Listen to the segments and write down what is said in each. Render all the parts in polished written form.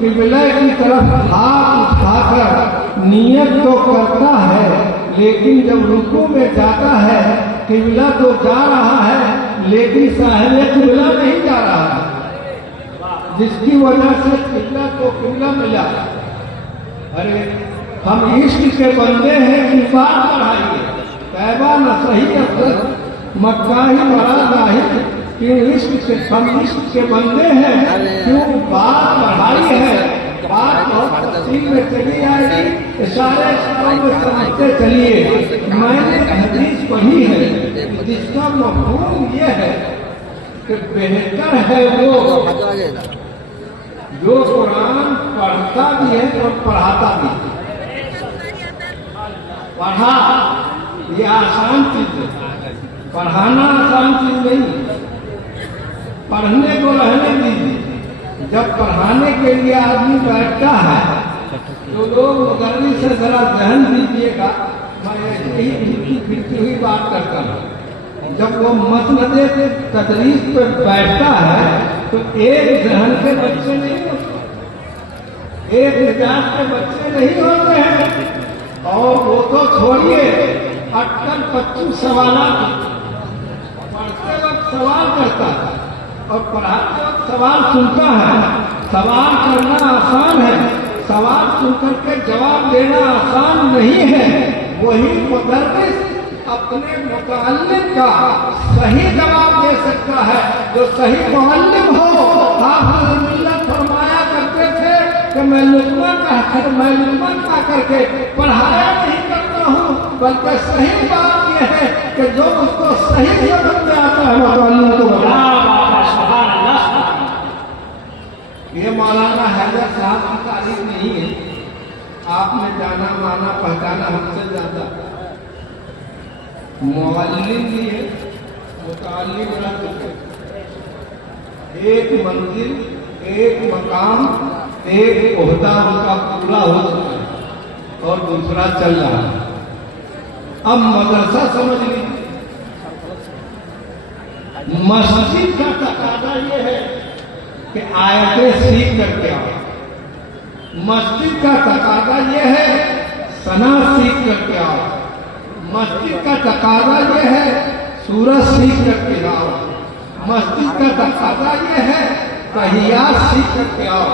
किबला की तरफ हाथ उठाकर नियत तो करता है, लेकिन जब रुकू में जाता है किबला तो जा रहा है, लेकिन साहिब किबला नहीं जा रहा है, जिसकी वजह से किबला को किबला मिला। अरे हम इश्क के बंदे हैं कि बात बढ़ाइए, तैबा न सही अफसर मक्का ही बड़ा जाहिर, क्यों इश्क से हम इश्क के बंदे हैं, क्यों बात बढ़ाई है। बात बहुत तफसील में चली आएगी, इशारे में समझते चलिए। मैंने हदीस पढ़ी है जिसका मफहूम ये है कि बेहतर है वो जो कुरान पढ़ता भी है और पढ़ाता भी है। पढ़ा ये आसान चीज है, पढ़ाना आसान चीज नहीं। पढ़ने को रहने दीजिए, जब पढ़ाने के लिए आदमी बैठता है तो लोग मुदर्रिस से जरा ध्यान दीजिएगा। मैं ऐसे ही फिरती हुई बात करता हूँ। जब वो मसनद तदरीस पर बैठता है तो एक जहन के बच्चे नहीं होते, एक मिजाज के बच्चे नहीं होते हैं। और वो तो छोड़िए, अटकल 25 सवालात पढ़ते वक्त सवाल करता है और पढ़ाते वक्त सवाल सुनता है। सवाल करना आसान है, सवाल सुनकर के जवाब देना आसान नहीं है। वही मुदर्रिस अपने मुतअल्लिम का सही जवाब दे सकता है जो सही मुअल्लिम हो। हाफिज़ मिल्लत फरमाया करते थे कि मैं लुक़मान का करके पढ़ाया नहीं करता हूँ, बल्कि सही बात यह है कि जो उसको सही समझ में आता है मुअल्लिम को बता। ये मौलाना हैदर साहब की तारीफ नहीं है, आपने जाना माना पहचाना हमसे ज्यादा। मुअल्लिम भी है, मुतअल्लिम रह चुके। एक मंजिल, एक मकाम, एक ओहदा उनका पूरा हो चुका है और दूसरा चल रहा है। अब मदरसा समझ लीजिए। मस्जिद का तकादा ये है कि आयतें सीख करके आओ। मस्जिद का तकादा ये है सना सीख करके आओ। मस्जिद का तकादा ये है सूरज सीख करके आओ। मस्जिद का तकादा ये है तहियात सीख करके आओ।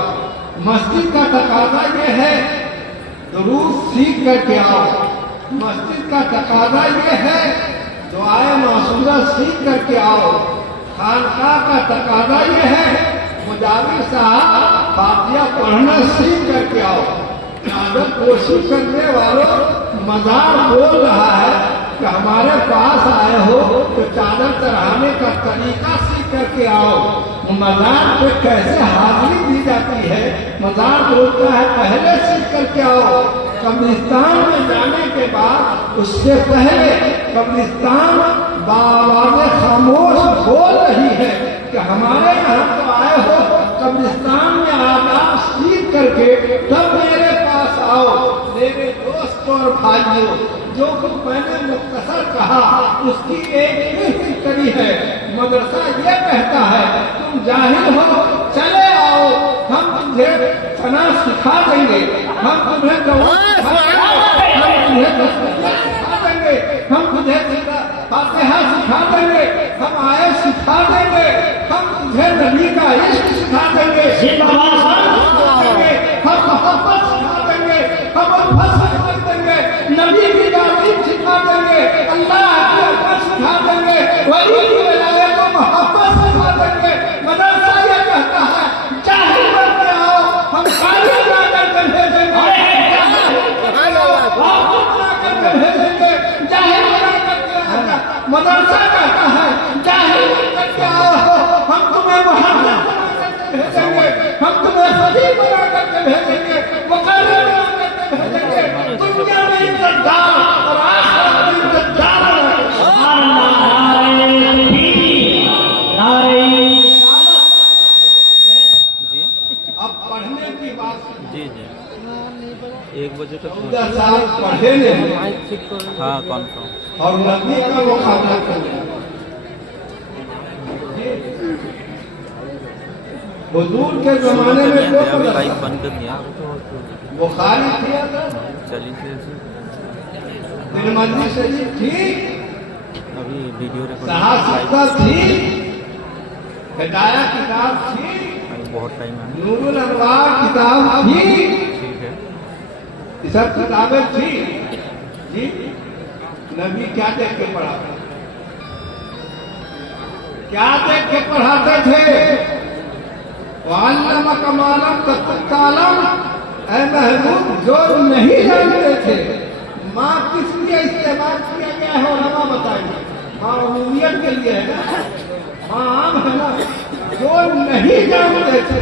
मस्जिद का तकादा ये है दुरूद सीख करके आओ। मस्जिद का तकादा ये है दुआए मासूरा सीख करके आओ। खानका का तकादा ये है मुजाविर साहब फातिहा पढ़ना सीख करके आओ। चादर कोशिश करने वालों मजार बोल रहा है कि हमारे पास आए हो तो चादर चढ़ाने का तरीका सीख करके आओ। मजार पे कैसे हाजिरी दी जाती है, मजार बोलता है पहले सीख करके आओ। कब्रिस्तान में जाने के बाद उससे पहले कब्रिस्तान बावाज़े खामोश बोल रही है कि हमारे यहाँ तो आए हो, कब्रिस्तान में आदाब सीख करके तब मेरे पास आओ। मेरे दोस्तों और भाइयों, जो कुछ मैंने मुख्तसर कहा उसकी एक ही कड़ी है। मदरसा ये कहता है तुम जाहिल हो, चले आओ, हम तुझे सना सिखा देंगे, हम तुम्हें हम तुझे फातिहा सिखा देंगे, हम आयत सिखा देंगे, हम तुझे नबी का इश्क सिखा देंगे, हम मोहब्बत सिखा देंगे, हम अल्फाज सिखा देंगे, नबी की तारीफ सिखा देंगे, अल्लाह की अल्फाज सिखा देंगे, वली की विलायत को मोहब्बत सिखा देंगे। मदरसा ये कहता है जाहिल बन के आओ, हम खाली बना करके भेजेंगे, जाहिल बना करके आएगा। मदरसा कहता है जाहिल बन करके आओ, हम तुम्हें मोहब्बत बना करके भेजेंगे, हम तुम्हें सही बना करके भेजेंगे, मुकर्रर बना करके भेजेंगे। दुनिया में इज्जतदार और आखिरत में इज्जतदार अब पढ़ने की बात जी 1 बजे तक 14 साल पढ़े ने। हाँ कॉन्फर्म और नबी का मुकाबला कर लिया। हुजूर के जमाने में चलिए, जो अभी पता बाइक बंद कर दिया। बुखारी किया था, चलिए तिरमंजी शरीफ थी, अभी वीडियो सहा रिकॉर्डिंग थी, हिदाया किताब थी, बहुत टाइम है। नूरुल अनवार किताब थी, ठीक है। ये सब किताबें थी जी। नबी क्या देख के पढ़ाते, क्या देख के पढ़ाते थे? वाल्लम कमालम तत्कालम, ऐ महबूब जो नहीं जानते थे, माँ किस लिए इस्तेमाल किया गया है उलमा बताएंगे। माँ उम्मीद के लिए है ना, माँ आम है ना। जो नहीं जानते थे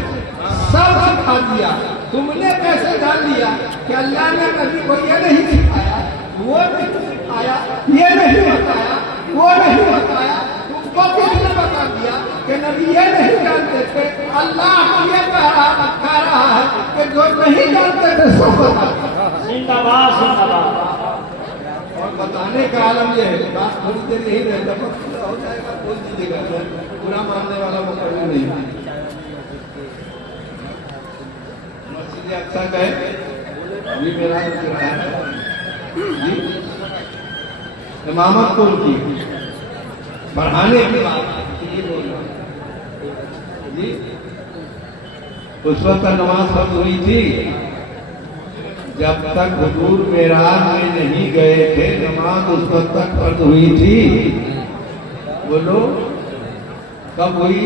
सब सिखा दिया। तुमने कैसे जान लिया कि अल्लाह ने नबी को ये नहीं सिखाया, वो नहीं सिखाया, ये नहीं बताया, वो नहीं बताया? तुमको किसने बता दिया कि नबी ये नहीं जानते थे? अल्लाह को ये कह रहा है कि जो नहीं जानते थे सब बता दिया। जिंदाबाद जिंदाबाद। और बताने का आलम यह है, बात थोड़ी देर यही रहता है, पूरा हो जाएगा, कोई दीजिएगा, पूरा मानने वाला वो कभी नहीं। मस्जिद अच्छा गए अभी मेरा किराया जी, इमामत कौन की बढ़ाने की बात ये बोल रहा जी। उस वक्त नमाज फर्ज हुई थी जब तक हुजूर मेराज में नहीं गए थे, नमाज उस वक्त तक फर्ज हुई थी। बोलो कब हुई?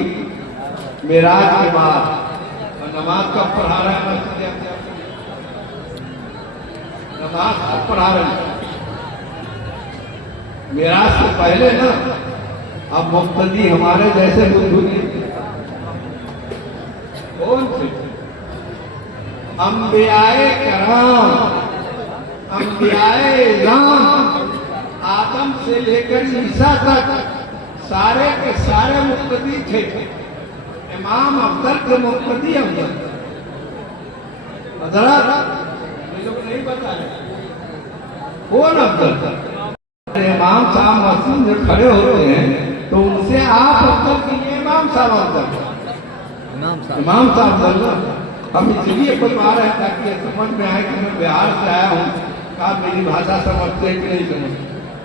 मेराज के बाद। और नमाज कब पढ़ा रहे हैं? नमाज कब पढ़ा रहे हैं? मेराज से पहले ना। अब मुक्तदी हमारे जैसे बुजुर्ग कौन थे? अंबियाए कराम, अंबियाए इज़ाम, आदम से लेकर ईसा तक सारे के सारे मुक्तदी थे। इमाम अफजल के मुक्तदी अफजल हजरत ये लोग नहीं बताए कौन अफजल था। इमाम साहब मस्जिद में खड़े होते हैं तो उनसे आप अफजल कीजिए, इमाम साहब अफजल, इमाम साहब अफजल। हम इसलिए बता रहे हैं ताकि ये समझ में आए कि मैं बिहार से आया हूँ, आप मेरी भाषा समझते हैं कि नहीं समझते।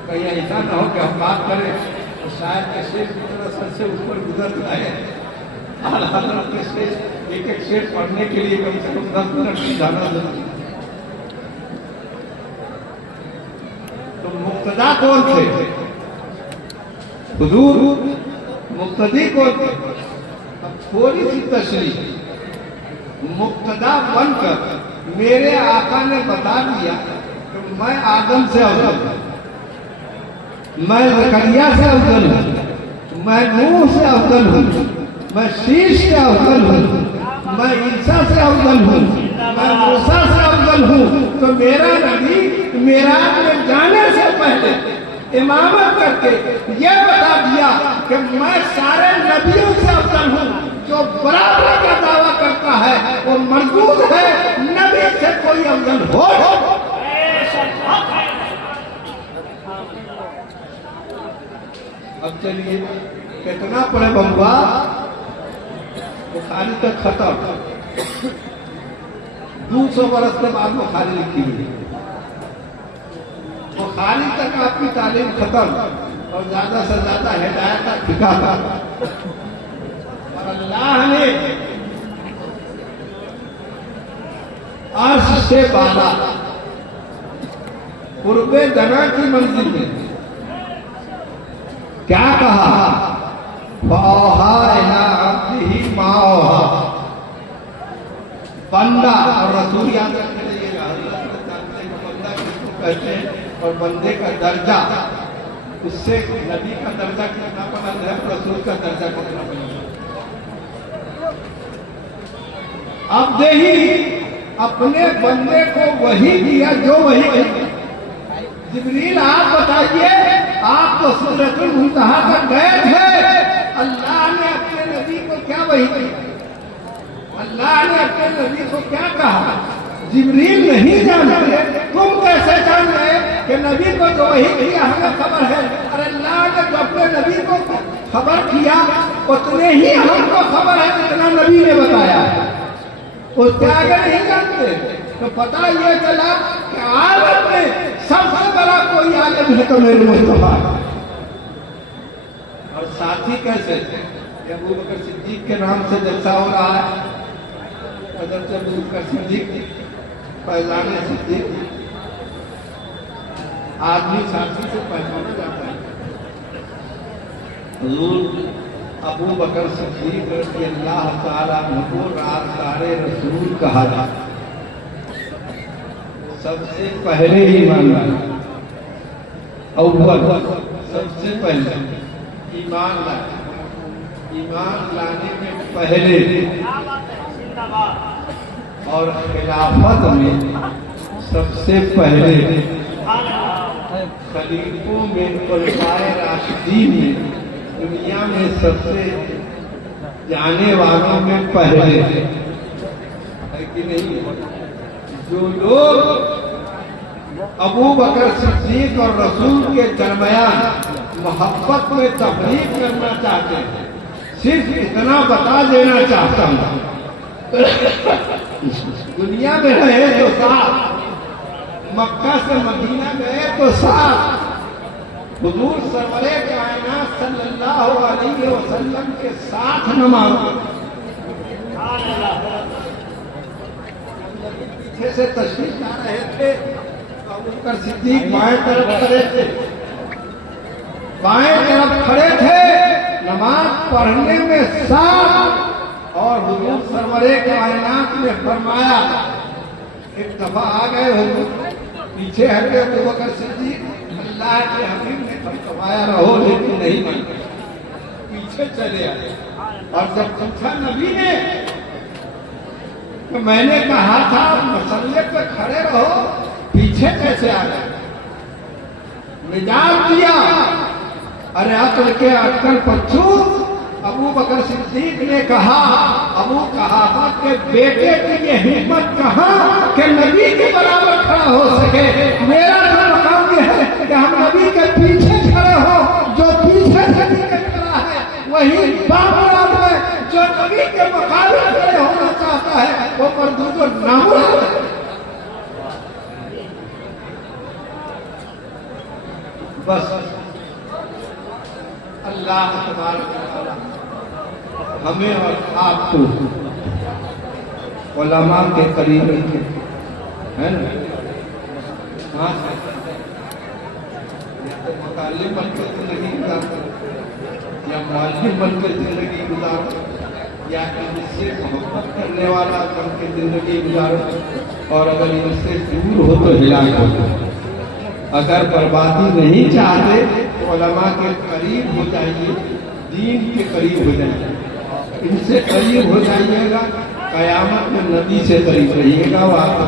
कहीं ऐसा न हो कि हम बात करें तो शायद के शेर की तरह सर से ऊपर गुजर जाए। हजरत के शेर एक एक शेर पढ़ने के लिए कम से कम 10 मिनट की जाना जरूरी। तो मुक्तदा कौन थे? हुजूर मुक्तदी कौन थे? अब थोड़ी सी तशरीह। मुक्तदा बनकर मेरे आका ने बता दिया कि मैं आदम से अफजल हूं, मैं जकरिया से अफजल हूं, मैं नूह से अफजल हूं, मैं शीश से अफजल हूं, मैं ईसा से अफजल हूं, मैं मूसा से अफजल हूं। तो मेरा नबी मेराज में जाने से पहले इमामत करके यह बता दिया कि मैं सारे नबियों से अफजल हूं। जो बराबरी का दावा करता है वो मरदूद है, नबी से कोई अफजल हो। अब चलिए कितना पड़े बबुआ? बुखारी तक खत्म, 200 बरस के बाद बुखारी लिखी हुई। बुखारी तक आपकी तालीम खत्म और ज्यादा से ज्यादा हिदायत का ठिका था। और अल्लाह ने अर्श से बाला कुर्बे दना की मंजिल में क्या कहा? फौहा इला अब्दिही मा औहा। बंदा और रसूल याद रखने लीजिएगा, बंदा किसको कहते हैं और बंदे का दर्जा, उससे नबी का दर्जा कितना बुलंद है, रसूल का दर्जा कितना बुलंद है। अब देही अपने बंदे को वही दिया जो वही कही। जिब्रील आप बताइए, आप तो सिदरतुल मुंतहा तक गए थे, अल्लाह ने अपने नबी को क्या वही कही? अल्लाह ने अपने नबी को क्या कहा? जिब्रील नहीं जानते, तुम कैसे जान गए कि नबी को जो वही किया हमें खबर है? अरे अल्लाह ने जो अपने नबी को खबर किया उतने ही हमको खबर है जितना नबी ने बताया है, उससे आगे नहीं जानते। तो पता ये चला कि आलम में सबसे बड़ा कोई आलम है तो मेरे मुस्तफा है। और साथी कैसे थे? अबू बकर सिद्दीक के नाम से जलसा हो रहा है, हज़रत अबू बकर सिद्दीक पहचाने सिद्दीक, आदमी साथी से पहचाना जाता है। हुजूर अबू बकर सिद्दीक रज़ियल्लाहु ताला अन्हु राज़दारे रसूल कहा जाता है। सबसे पहले ईमान लाए, अव्वल सबसे पहले ईमान लाए। ईमान लाने में पहले और खिलाफत में सबसे पहले खलीफों में खुलफाए राशिदीन में दुनिया में सबसे जाने वालों में पहले है कि नहीं? जो लोग अबू बकर सिद्दीक और रसूल के दरमियान मोहब्बत में तफरीक करना चाहते हैं, सिर्फ इतना बता देना चाहता हूं, दुनिया में रहे तो साथ, मक्का से मदीना गए तो साथ, हुजूर सरवरे कायनात सल्लल्लाहु अलैहि वसल्लम के साथ नमाज, पीछे से तशरीफ ला रहे थे, अबू बकर सिद्दीक बाएं तरफ खड़े थे, बाएं तरफ खड़े थे, नमाज पढ़ने में साथ। और हुजूर सरवरे कायनात ने फरमाया, एक दफा आ गए हुजूर, पीछे हटे अबू बकर सिद्दीक, अल्लाह के हबीब ने फरमाया रहो, लेकिन नहीं माने, पीछे चले आए। और जब पूछा नबी ने तो मैंने कहा था मसल्ले पे खड़े रहो, पीछे कैसे आ गए? मिजाज दिया, अरे अकल के अक्कल पच्छू। अबू बकर सिद्दीक ने कहा, अबू कहाफा के बेटे की ये हिम्मत कहाँ कि नबी के बराबर खड़ा हो सके। मेरा तो मकाम ये है कि हम नबी के पीछे खड़े हो, जो पीछे से निकल खड़ा है वही बाबराब है, जो नबी के मुकाबले खड़े होना चाहता है वो मरदूद और नामुराद है। बस अल्लाह तबारक व तआला हमें और आपको उलमा के करीब रखे, है ना? हाँ, मुतालिम बनकर जिंदगी गुजारो, या मुअल्लिम बनकर जिंदगी गुजारो, या इनसे मोहब्बत करने वाला बनकर जिंदगी गुजारो, और अगर इनसे दूर हो तो हिलाक हो। अगर बर्बादी नहीं चाहते तो उलमा के करीब हो जाइए, दीन के करीब हो जाइए, इनसे करीब हो जाइएगा, कयामत में नबी से करीब रहिएगा। वो आपका